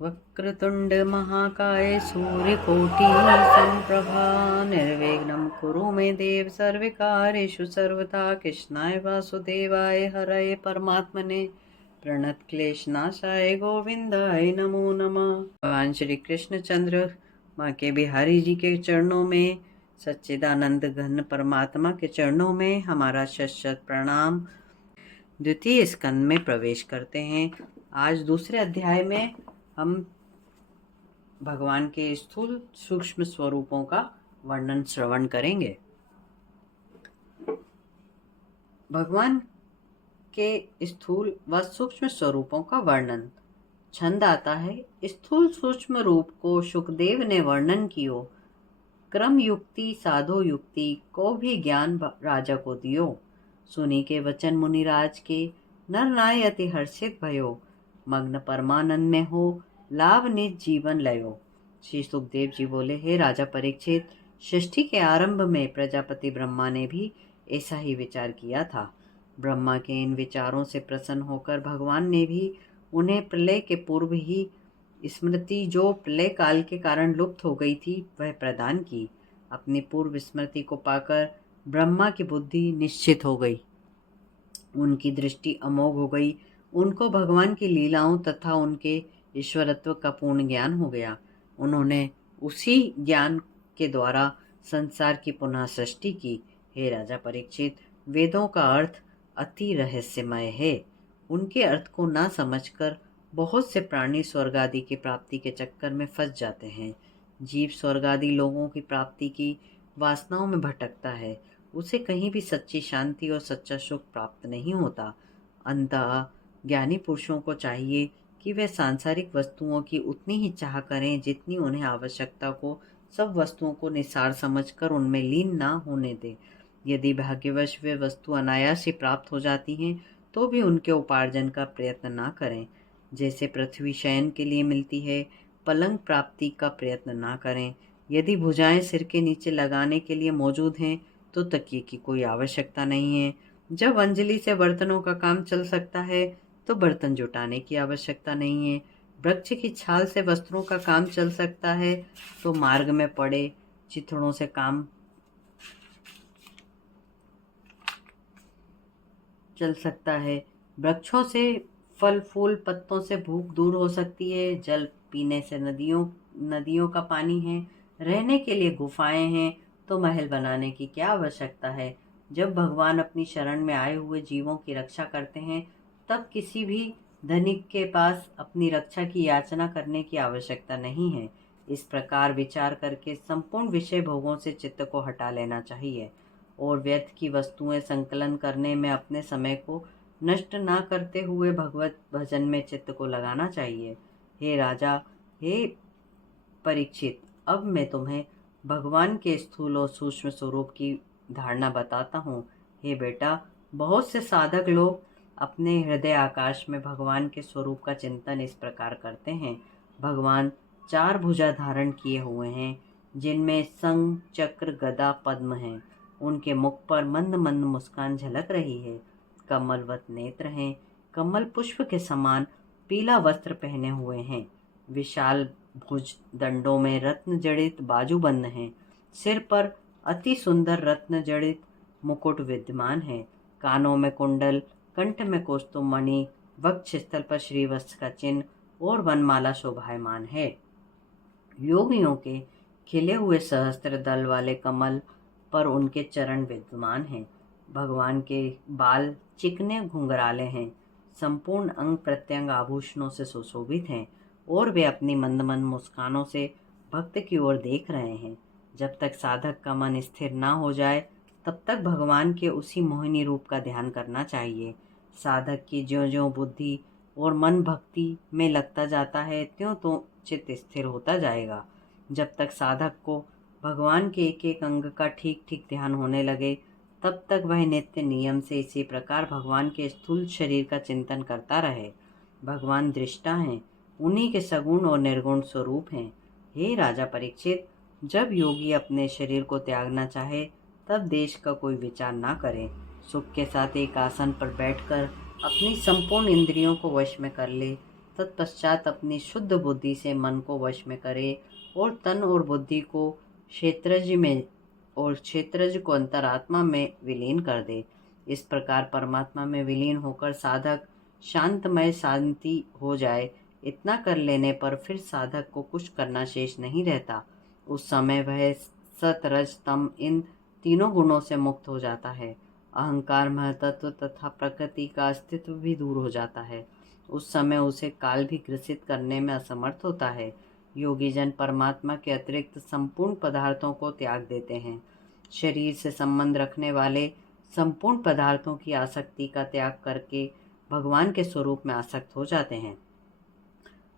वक्रतुंड महाकाय सूर्यकोटि समप्रभा निर्विघ्नं कुरु मे देव सर्वकार्येषु सर्वदा कृष्णाय वासुदेवाय हरये परमात्मने प्रणतक्लेशनाशाय गोविंदाय नमो नमः। भगवान श्री कृष्णचंद्र माँ के बिहारी जी के चरणों में, सच्चिदानंद घन परमात्मा के चरणों में हमारा शत शत प्रणाम। द्वितीय स्कंद में प्रवेश करते हैं। आज दूसरे अध्याय में हम भगवान के स्थूल सूक्ष्म स्वरूपों का वर्णन श्रवण करेंगे। भगवान के स्थूल व सूक्ष्म स्वरूपों का वर्णन। छंद आता है, स्थूल सूक्ष्म रूप को शुकदेव ने वर्णन कियो, क्रम युक्ति साधो युक्ति को भी ज्ञान राजा को दियो। सुनी के वचन मुनिराज के नर नाय अति हर्षित भयो, मग्न परमानंद में हो लाभ निज जीवन लयो। श्री सुखदेव जी बोले, हे राजा परीक्षित, सृष्टि के आरंभ में प्रजापति ब्रह्मा ने भी ऐसा ही विचार किया था। ब्रह्मा के इन विचारों से प्रसन्न होकर भगवान ने भी उन्हें प्रलय के पूर्व ही स्मृति, जो प्रलय काल के कारण लुप्त हो गई थी, वह प्रदान की। अपनी पूर्व स्मृति को पाकर ब्रह्मा की बुद्धि निश्चित हो गई, उनकी दृष्टि अमोघ हो गई। उनको भगवान की लीलाओं तथा उनके ईश्वरत्व का पूर्ण ज्ञान हो गया। उन्होंने उसी ज्ञान के द्वारा संसार की पुनः सृष्टि की। हे राजा परीक्षित, वेदों का अर्थ अति रहस्यमय है। उनके अर्थ को ना समझकर बहुत से प्राणी स्वर्ग आदि की प्राप्ति के चक्कर में फंस जाते हैं। जीव स्वर्ग आदि लोगों की प्राप्ति की वासनाओं में भटकता है, उसे कहीं भी सच्ची शांति और सच्चा सुख प्राप्त नहीं होता। अंततः ज्ञानी पुरुषों को चाहिए कि वे सांसारिक वस्तुओं की उतनी ही चाह करें जितनी उन्हें आवश्यकता को, सब वस्तुओं को निसार समझकर उनमें लीन ना होने दें। यदि भाग्यवश वे वस्तु अनायास ही प्राप्त हो जाती हैं, तो भी उनके उपार्जन का प्रयत्न ना करें। जैसे पृथ्वी शयन के लिए मिलती है, पलंग प्राप्ति का प्रयत्न ना करें। यदि भुजाएं सिर के नीचे लगाने के लिए मौजूद हैं, तो तकिए की कोई आवश्यकता नहीं है। जब अंजलि से बर्तनों का काम चल सकता है, तो बर्तन जुटाने की आवश्यकता नहीं है। वृक्ष की छाल से वस्त्रों का काम चल सकता है, तो मार्ग में पड़े चिथड़ों से काम चल सकता है। वृक्षों से फल फूल, पत्तों से भूख दूर हो सकती है। जल पीने से नदियों का पानी है। रहने के लिए गुफाएं हैं, तो महल बनाने की क्या आवश्यकता है। जब भगवान अपनी शरण में आए हुए जीवों की रक्षा करते हैं, तब किसी भी धनिक के पास अपनी रक्षा की याचना करने की आवश्यकता नहीं है। इस प्रकार विचार करके संपूर्ण विषय भोगों से चित्त को हटा लेना चाहिए और व्यर्थ की वस्तुएं संकलन करने में अपने समय को नष्ट ना करते हुए भगवत भजन में चित्त को लगाना चाहिए। हे राजा, हे परीक्षित, अब मैं तुम्हें भगवान के स्थूल और सूक्ष्म स्वरूप की धारणा बताता हूँ। हे बेटा, बहुत से साधक लोग अपने हृदय आकाश में भगवान के स्वरूप का चिंतन इस प्रकार करते हैं। भगवान 4 भुजा धारण किए हुए हैं, जिनमें शंख, चक्र, गदा, पद्म हैं। उनके मुख पर मंद मंद मुस्कान झलक रही है। कमलवत नेत्र हैं, कमल पुष्प के समान पीला वस्त्र पहने हुए हैं। विशाल भुज दंडों में रत्न जड़ित बाजूबंद हैं। सिर पर अति सुंदर रत्न जड़ित मुकुट विद्यमान है। कानों में कुंडल, कंठ में कौस्तुभ मणि, वक्ष स्थल पर श्रीवत्स का चिन्ह और वनमाला शोभायमान है। योगियों के खिले हुए सहस्त्र दल वाले कमल पर उनके चरण विद्यमान हैं। भगवान के बाल चिकने घुंघराले हैं। संपूर्ण अंग प्रत्यंग आभूषणों से सुशोभित हैं और वे अपनी मंद मंद मुस्कानों से भक्त की ओर देख रहे हैं। जब तक साधक का मन स्थिर ना हो जाए, तब तक भगवान के उसी मोहिनी रूप का ध्यान करना चाहिए। साधक की ज्यों ज्यों बुद्धि और मन भक्ति में लगता जाता है, त्यों तो चित्त स्थिर होता जाएगा। जब तक साधक को भगवान के एक एक अंग का ठीक ठीक ध्यान होने लगे, तब तक वह नित्य नियम से इसी प्रकार भगवान के स्थूल शरीर का चिंतन करता रहे। भगवान दृष्टा हैं, उन्हीं के सगुण और निर्गुण स्वरूप हैं। हे राजा परीक्षित, जब योगी अपने शरीर को त्यागना चाहे, तब देश का कोई विचार ना करे। सुख के साथ एक आसन पर बैठकर अपनी संपूर्ण इंद्रियों को वश में कर ले। तत्पश्चात अपनी शुद्ध बुद्धि से मन को वश में करे और तन और बुद्धि को क्षेत्रज को अंतरात्मा में विलीन कर दे। इस प्रकार परमात्मा में विलीन होकर साधक शांतमय शांति हो जाए। इतना कर लेने पर फिर साधक को कुछ करना शेष नहीं रहता। उस समय वह सत रज तम इन तीनों गुणों से मुक्त हो जाता है। अहंकार, महतत्व तथा प्रकृति का अस्तित्व भी दूर हो जाता है। उस समय उसे काल भी ग्रसित करने में असमर्थ होता है। योगी जन परमात्मा के अतिरिक्त संपूर्ण पदार्थों को त्याग देते हैं। शरीर से संबंध रखने वाले संपूर्ण पदार्थों की आसक्ति का त्याग करके भगवान के स्वरूप में आसक्त हो जाते हैं।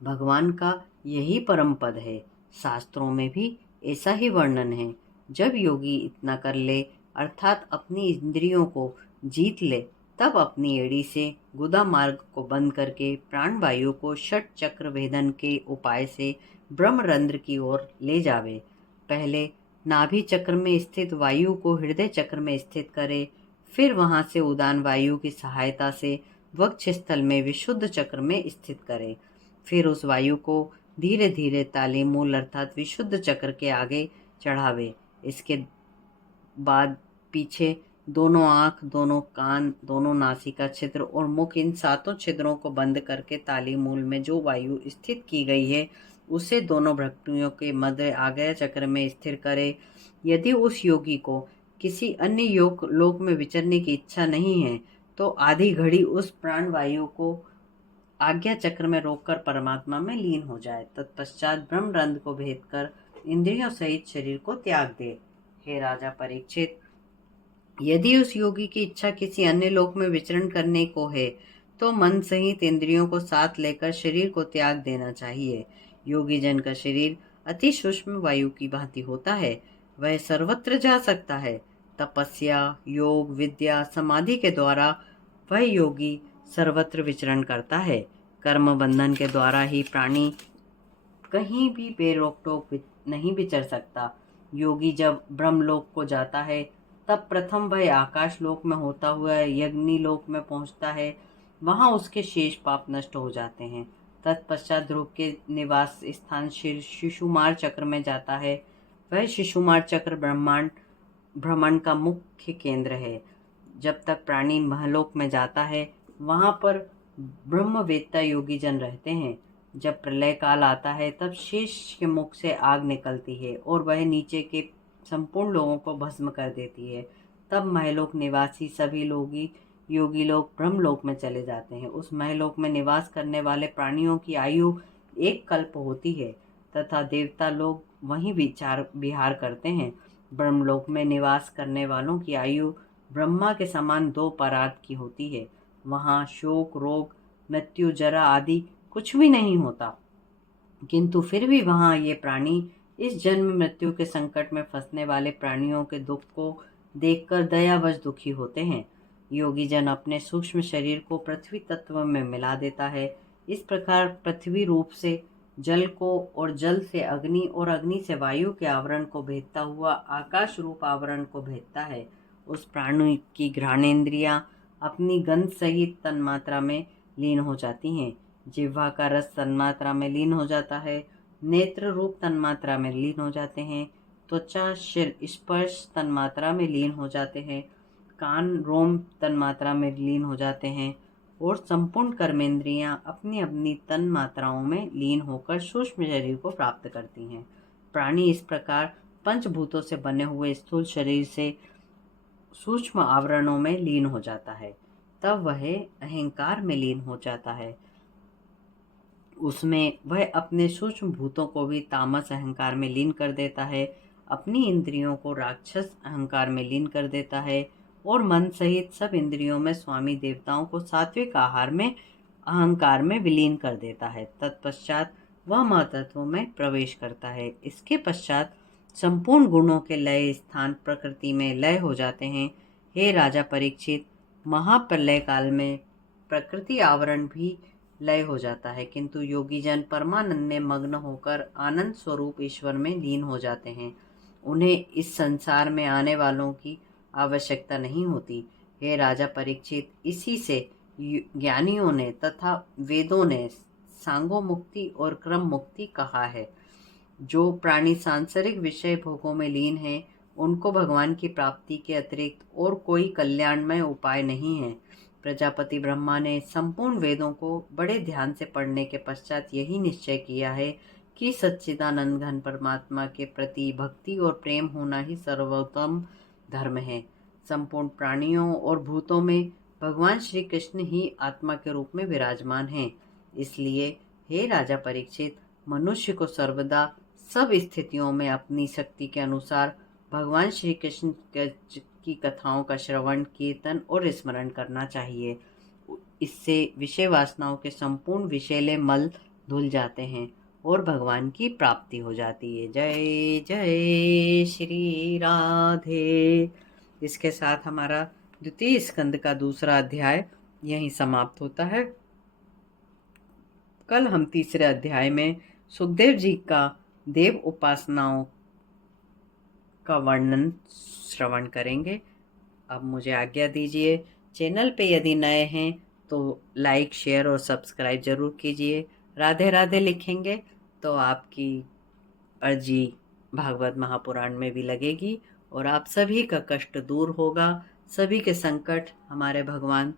भगवान का यही परम पद है। शास्त्रों में भी ऐसा ही वर्णन है। जब योगी इतना कर ले, अर्थात अपनी इंद्रियों को जीत ले, तब अपनी एड़ी से गुदा मार्ग को बंद करके प्राण वायु को षट चक्र भेदन के उपाय से ब्रह्मरंध्र की ओर ले जावे। पहले नाभि चक्र में स्थित वायु को हृदय चक्र में स्थित करे, फिर वहां से उदान वायु की सहायता से वक्ष स्थल में विशुद्ध चक्र में स्थित करे। फिर उस वायु को धीरे धीरे ताली मूल अर्थात विशुद्ध चक्र के आगे चढ़ावे। इसके बाद पीछे दोनों आंख, दोनों कान, दोनों नासिका छिद्र और मुख, इन सातों छिद्रों को बंद करके ताली मूल में जो वायु स्थित की गई है उसे दोनों भ्रुकुटियों के मध्य आज्ञा चक्र में स्थिर करे। यदि उस योगी को किसी अन्य लोक में विचरने की इच्छा नहीं है तो आधी घड़ी उस प्राण वायु को आज्ञा चक्र में रोककर परमात्मा में लीन हो जाए। तत्पश्चात ब्रह्मरंध्र को भेद कर इंद्रियों सहित शरीर को त्याग दे। हे राजा परीक्षित, यदि उस योगी की इच्छा किसी अन्य लोक में विचरण करने को है तो मन सहित इंद्रियों को साथ लेकर शरीर को त्याग देना चाहिए। योगी जन का शरीर अति सूक्ष्म वायु की भांति होता है। वह सर्वत्र जा सकता है। तपस्या, योग, विद्या, समाधि के द्वारा वह योगी सर्वत्र विचरण करता है। कर्म बंधन के द्वारा ही प्राणी कहीं भी बेरोक टोक नहीं विचर सकता। योगी जब ब्रह्मलोक को जाता है तब प्रथम वह आकाश लोक में होता हुआ यज्ञ लोक में पहुंचता है। वहां उसके शेष पाप नष्ट हो जाते हैं। तत्पश्चात ध्रुव के निवास स्थान शिशुमार चक्र में जाता है। वह शिशुमार चक्र भ्रमण का मुख्य केंद्र है। जब तक प्राणी महलोक में जाता है वहां पर ब्रह्मवेत्ता योगी जन रहते हैं। जब प्रलय काल आता है तब शेष के मुख से आग निकलती है और वह नीचे के संपूर्ण लोगों को भस्म कर देती है। तब महलोक निवासी सभी योगी लोग ब्रह्मलोक में चले जाते हैं। उस महलोक में निवास करने वाले प्राणियों की आयु एक कल्प होती है तथा देवता लोग वहीं विहार करते हैं। ब्रह्मलोक में निवास करने वालों की आयु ब्रह्मा के समान 2 परार्थ की होती है। वहां शोक, रोग, मृत्यु, जरा आदि कुछ भी नहीं होता, किंतु फिर भी वहां ये प्राणी इस जन्म मृत्यु के संकट में फंसने वाले प्राणियों के दुख को देखकर दयावश दुखी होते हैं। योगी जन अपने सूक्ष्म शरीर को पृथ्वी तत्व में मिला देता है। इस प्रकार पृथ्वी रूप से जल को और जल से अग्नि और अग्नि से वायु के आवरण को भेदता हुआ आकाश रूप आवरण को भेदता है। उस प्राणी की घ्राणेन्द्रियां अपनी गंध सहित तन्मात्रा में लीन हो जाती हैं। जिह्वा का रस तन्मात्रा में लीन हो जाता है। नेत्र रूप तन्मात्रा में लीन हो जाते हैं। त्वचा, शिर, स्पर्श तन्मात्रा में लीन हो जाते हैं। कान, रोम तन्मात्रा में लीन हो जाते हैं और संपूर्ण कर्मेंद्रियां अपनी अपनी तन्मात्राओं में लीन होकर सूक्ष्म शरीर को प्राप्त करती हैं। प्राणी इस प्रकार पंचभूतों से बने हुए स्थूल शरीर से सूक्ष्म आवरणों में लीन हो जाता है। तब वह अहंकार में लीन हो जाता है। उसमें वह अपने सूक्ष्म भूतों को भी तामस अहंकार में लीन कर देता है। अपनी इंद्रियों को राक्षस अहंकार में लीन कर देता है और मन सहित सब इंद्रियों में स्वामी देवताओं को सात्विक आहार में अहंकार में विलीन कर देता है। तत्पश्चात वह महतत्व में प्रवेश करता है। इसके पश्चात संपूर्ण गुणों के लय स्थान प्रकृति में लय हो जाते हैं। हे राजा परीक्षित, महाप्रलय काल में प्रकृति आवरण भी लय हो जाता है, किंतु योगी जन परमानंद में मग्न होकर आनंद स्वरूप ईश्वर में लीन हो जाते हैं। उन्हें इस संसार में आने वालों की आवश्यकता नहीं होती। हे राजा परीक्षित, इसी से ज्ञानियों ने तथा वेदों ने सांगो मुक्ति और क्रम मुक्ति कहा है। जो प्राणी सांसारिक विषय भोगों में लीन है, उनको भगवान की प्राप्ति के अतिरिक्त और कोई कल्याणमय उपाय नहीं है। प्रजापति ब्रह्मा ने संपूर्ण वेदों को बड़े ध्यान से पढ़ने के पश्चात यही निश्चय किया है कि सच्चिदानंद घन परमात्मा के प्रति भक्ति और प्रेम होना ही सर्वोत्तम धर्म है। संपूर्ण प्राणियों और भूतों में भगवान श्री कृष्ण ही आत्मा के रूप में विराजमान हैं। इसलिए हे राजा परीक्षित, मनुष्य को सर्वदा सब स्थितियों में अपनी शक्ति के अनुसार भगवान श्री कृष्ण की कथाओं का श्रवण, कीर्तन और स्मरण करना चाहिए। इससे विषय वासनाओं के संपूर्ण विषैले मल धुल जाते हैं और भगवान की प्राप्ति हो जाती है। जय जय श्री राधे। इसके साथ हमारा द्वितीय स्कंद का दूसरा अध्याय यहीं समाप्त होता है। कल हम तीसरे अध्याय में सुखदेव जी का देव उपासनाओं का वर्णन श्रवण करेंगे। अब मुझे आज्ञा दीजिए। चैनल पे यदि नए हैं तो लाइक, शेयर और सब्सक्राइब जरूर कीजिए। राधे राधे लिखेंगे तो आपकी अर्जी भागवत महापुराण में भी लगेगी और आप सभी का कष्ट दूर होगा। सभी के संकट हमारे भगवान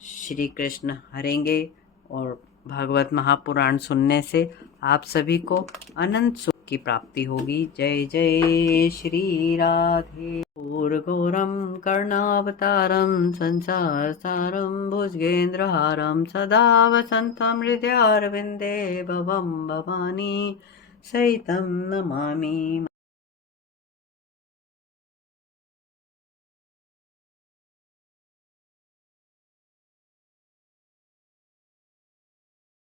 श्री कृष्ण हरेंगे और भागवत महापुराण सुनने से आप सभी को अनंत सुख की प्राप्ति होगी। जय जय श्री राधे। घोरम कर्णावतारम संसार सारम भुजगेन्द्रहारम सदा वसंतम हृदयारविंदे भवम भवानी सहितं नमामि।